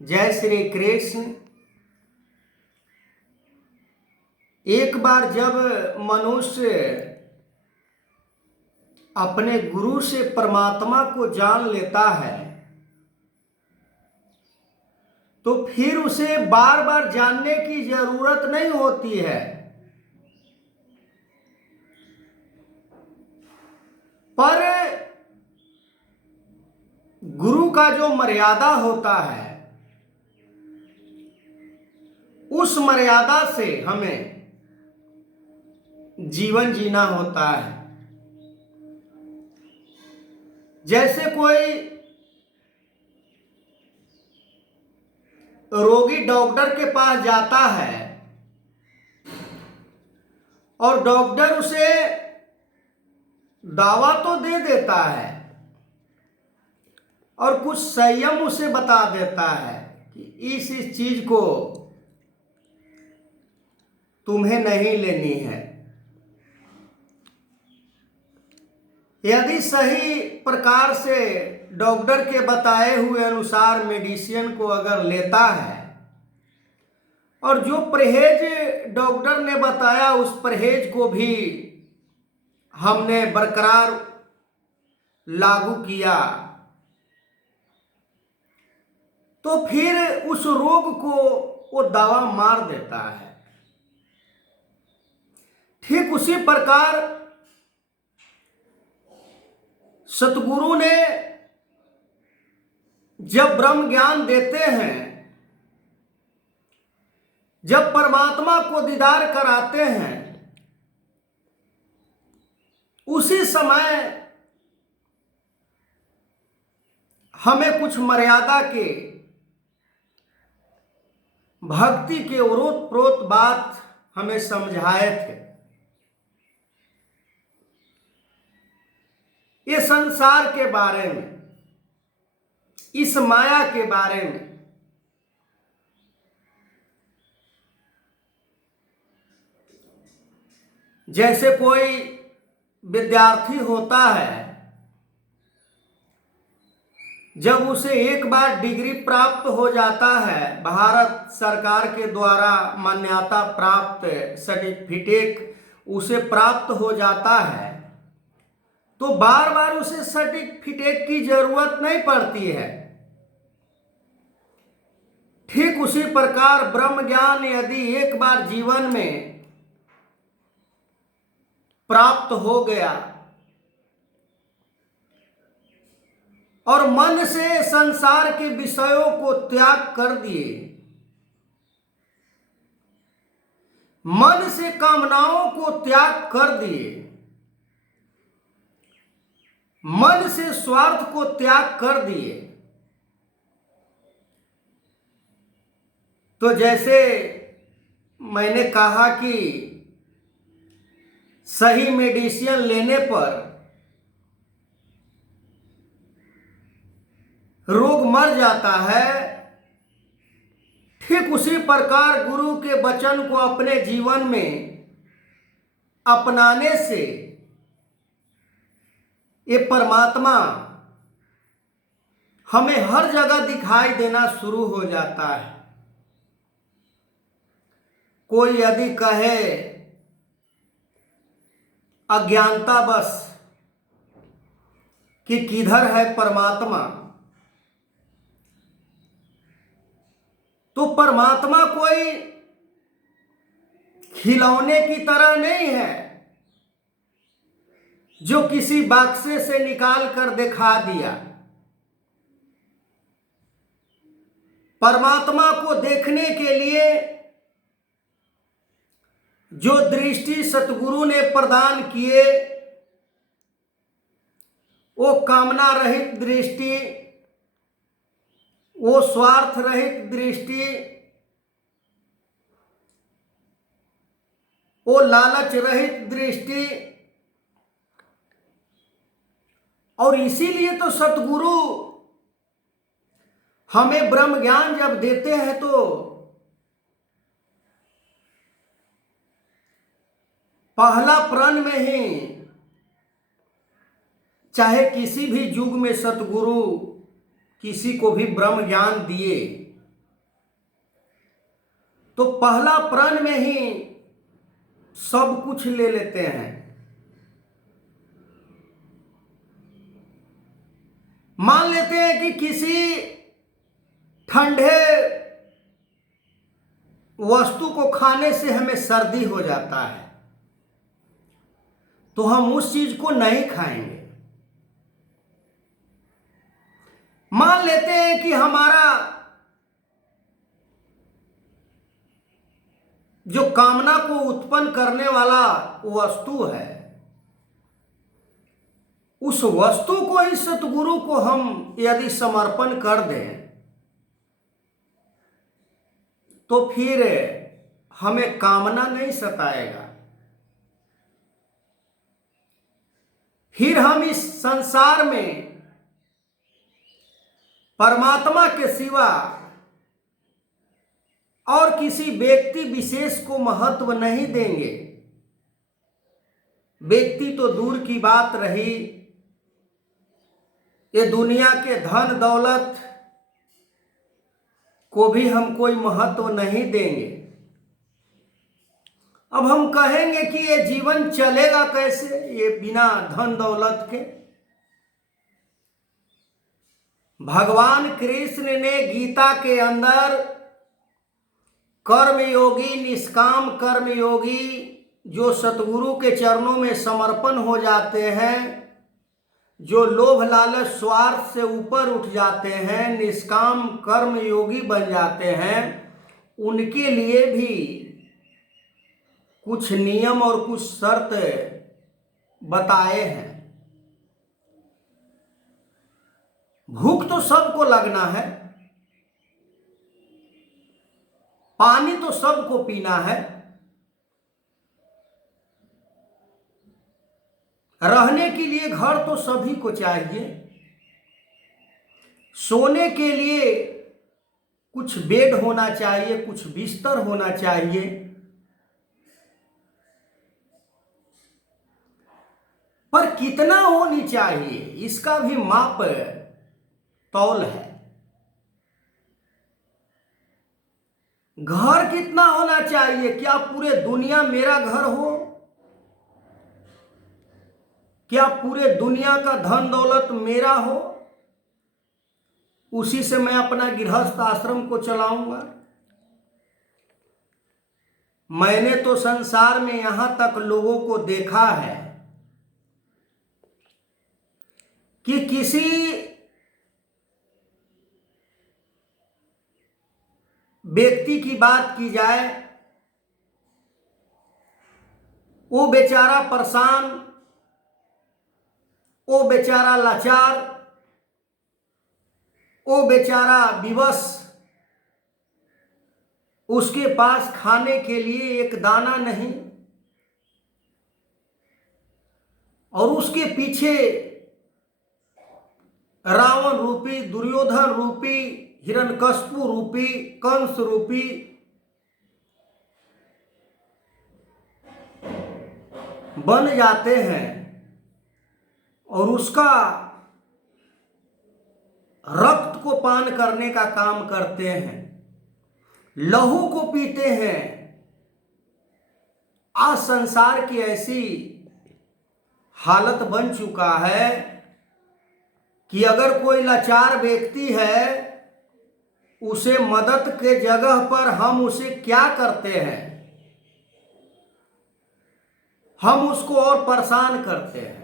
जय श्री कृष्ण। एक बार जब मनुष्य अपने गुरु से परमात्मा को जान लेता है तो फिर उसे बार बार जानने की जरूरत नहीं होती है। पर गुरु का जो मर्यादा होता है उस मर्यादा से हमें जीवन जीना होता है। जैसे कोई रोगी डॉक्टर के पास जाता है और डॉक्टर उसे दवा तो दे देता है और कुछ संयम उसे बता देता है कि इस चीज को तुम्हें नहीं लेनी है। यदि सही प्रकार से डॉक्टर के बताए हुए अनुसार मेडिसिन को अगर लेता है और जो परहेज डॉक्टर ने बताया उस परहेज को भी हमने बरकरार लागू किया तो फिर उस रोग को वो दवा मार देता है। ठीक उसी प्रकार सतगुरु ने जब ब्रह्म ज्ञान देते हैं, जब परमात्मा को दीदार कराते हैं, उसी समय हमें कुछ मर्यादा के भक्ति के ओतप्रोत बात हमें समझाए थे। ये संसार के बारे में, इस माया के बारे में। जैसे कोई विद्यार्थी होता है, जब उसे एक बार डिग्री प्राप्त हो जाता है, भारत सरकार के द्वारा मान्यता प्राप्त सर्टिफिकेट उसे प्राप्त हो जाता है तो बार बार उसे सर्टिफिकेट की जरूरत नहीं पड़ती है। ठीक उसी प्रकार ब्रह्म ज्ञान यदि एक बार जीवन में प्राप्त हो गया और मन से संसार के विषयों को त्याग कर दिए, मन से कामनाओं को त्याग कर दिए, मन से स्वार्थ को त्याग कर दिए, तो जैसे मैंने कहा कि सही मेडिसिन लेने पर रोग मर जाता है, ठीक उसी प्रकार गुरु के वचन को अपने जीवन में अपनाने से ये परमात्मा हमें हर जगह दिखाई देना शुरू हो जाता है। कोई यदि कहे अज्ञानतावश कि किधर है परमात्मा, तो परमात्मा कोई खिलौने की तरह नहीं है जो किसी बक्से से निकाल कर दिखा दिया। परमात्मा को देखने के लिए जो दृष्टि सतगुरु ने प्रदान किए वो कामना रहित दृष्टि, वो स्वार्थ रहित दृष्टि, वो लालच रहित दृष्टि। और इसीलिए तो सतगुरु हमें ब्रह्म ज्ञान जब देते हैं तो पहला प्रण में ही, चाहे किसी भी युग में सतगुरु किसी को भी ब्रह्म ज्ञान दिए तो पहला प्रण में ही सब कुछ ले लेते हैं। मान लेते हैं कि किसी ठंडे वस्तु को खाने से हमें सर्दी हो जाता है, तो हम उस चीज को नहीं खाएंगे। मान लेते हैं कि हमारा जो कामना को उत्पन्न करने वाला वस्तु है, उस वस्तु को ही सतगुरु को हम यदि समर्पण कर दें तो फिर हमें कामना नहीं सताएगा। फिर हम इस संसार में परमात्मा के सिवा और किसी व्यक्ति विशेष को महत्व नहीं देंगे। व्यक्ति तो दूर की बात रही, ये दुनिया के धन दौलत को भी हम कोई महत्व नहीं देंगे। अब हम कहेंगे कि ये जीवन चलेगा कैसे ये बिना धन दौलत के। भगवान कृष्ण ने गीता के अंदर कर्मयोगी, निष्काम कर्मयोगी जो सतगुरु के चरणों में समर्पण हो जाते हैं, जो लोभ लालच स्वार्थ से ऊपर उठ जाते हैं, निष्काम कर्मयोगी बन जाते हैं, उनके लिए भी कुछ नियम और कुछ शर्त बताए हैं। भूख तो सबको लगना है, पानी तो सबको पीना है, रहने के लिए घर तो सभी को चाहिए, सोने के लिए कुछ बेड होना चाहिए, कुछ बिस्तर होना चाहिए। पर कितना होनी चाहिए इसका भी माप तौल है। घर कितना होना चाहिए? क्या पूरे दुनिया मेरा घर हो? क्या पूरे दुनिया का धन दौलत मेरा हो? उसी से मैं अपना गृहस्थ आश्रम को चलाऊंगा? मैंने तो संसार में यहां तक लोगों को देखा है कि किसी व्यक्ति की बात की जाए, वो बेचारा परेशान, वो बेचारा लाचार, वो बेचारा विवश, उसके पास खाने के लिए एक दाना नहीं, और उसके पीछे रावण रूपी, दुर्योधन रूपी, हिरण्यकश्यप रूपी, कंस रूपी बन जाते हैं और उसका रक्त को पान करने का काम करते हैं, लहू को पीते हैं। आज संसार की ऐसी हालत बन चुका है कि अगर कोई लाचार व्यक्ति है, उसे मदद के जगह पर हम उसे क्या करते हैं? हम उसको और परेशान करते हैं,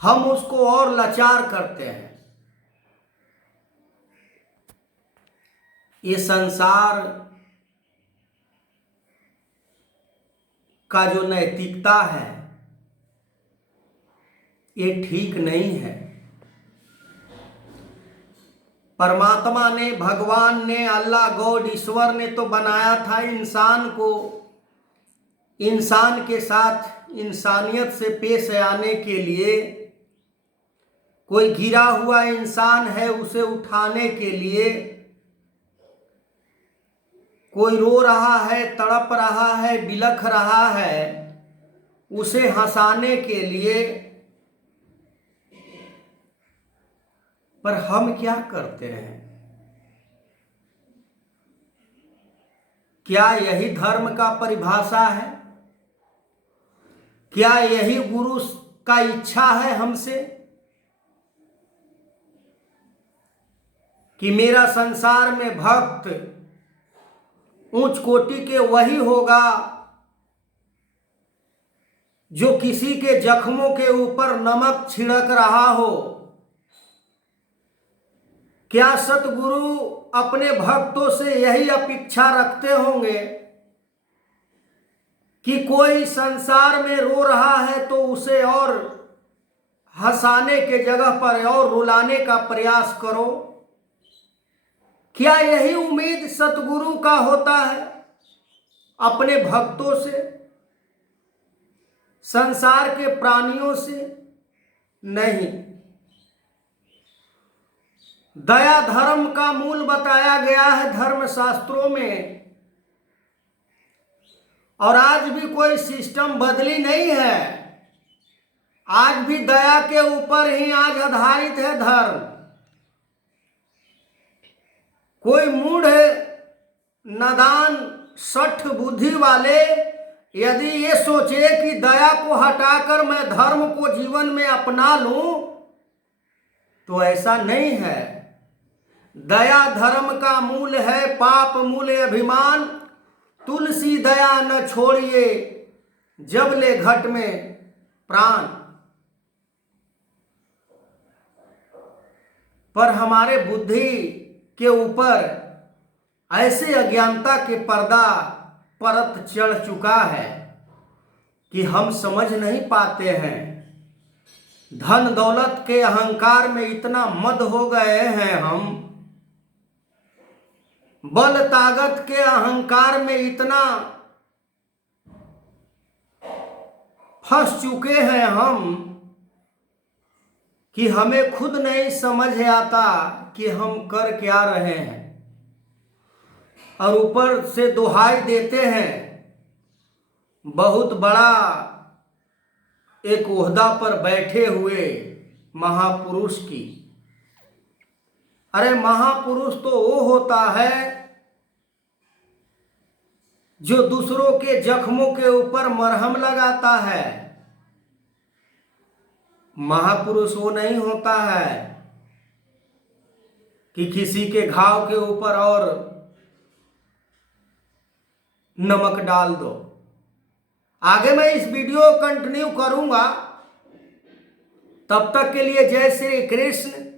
हम उसको और लाचार करते हैं। ये संसार का जो नैतिकता है ये ठीक नहीं है। परमात्मा ने, भगवान ने, अल्लाह गॉड ईश्वर ने तो बनाया था इंसान को इंसान के साथ इंसानियत से पेश आने के लिए। कोई गिरा हुआ इंसान है उसे उठाने के लिए, कोई रो रहा है, तड़प रहा है, बिलख रहा है, उसे हंसाने के लिए। पर हम क्या करते हैं? क्या यही धर्म का परिभाषा है? क्या यही गुरु का इच्छा है हमसे कि मेरा संसार में भक्त उच्च कोटि के वही होगा जो किसी के जख्मों के ऊपर नमक छिड़क रहा हो? क्या सतगुरु अपने भक्तों से यही अपेक्षा रखते होंगे कि कोई संसार में रो रहा है तो उसे और हंसाने के जगह पर और रुलाने का प्रयास करो? क्या यही उम्मीद सतगुरु का होता है अपने भक्तों से, संसार के प्राणियों से? नहीं। दया धर्म का मूल बताया गया है धर्म शास्त्रों में, और आज भी कोई सिस्टम बदली नहीं है। आज भी दया के ऊपर ही आज आधारित है धर्म। कोई मूढ़ नादान सठ बुद्धि वाले यदि ये सोचे कि दया को हटाकर मैं धर्म को जीवन में अपना लूं, तो ऐसा नहीं है। दया धर्म का मूल है, पाप मूल अभिमान। तुलसी दया न छोड़िए जब ले घट में प्राण। पर हमारे बुद्धि के ऊपर ऐसे अज्ञानता के पर्दा परत चढ़ चुका है कि हम समझ नहीं पाते हैं। धन दौलत के अहंकार में इतना मद हो गए हैं हम, बल ताकत के अहंकार में इतना फंस चुके हैं हम कि हमें खुद नहीं समझ आता कि हम कर क्या रहे हैं। और ऊपर से दुहाई देते हैं बहुत बड़ा एक ओहदा पर बैठे हुए महापुरुष की। अरे महापुरुष तो वो होता है जो दूसरों के जख्मों के ऊपर मरहम लगाता है। महापुरुष वो नहीं होता है कि किसी के घाव के ऊपर और नमक डाल दो। आगे मैं इस वीडियो कंटिन्यू करूंगा। तब तक के लिए जय श्री कृष्ण।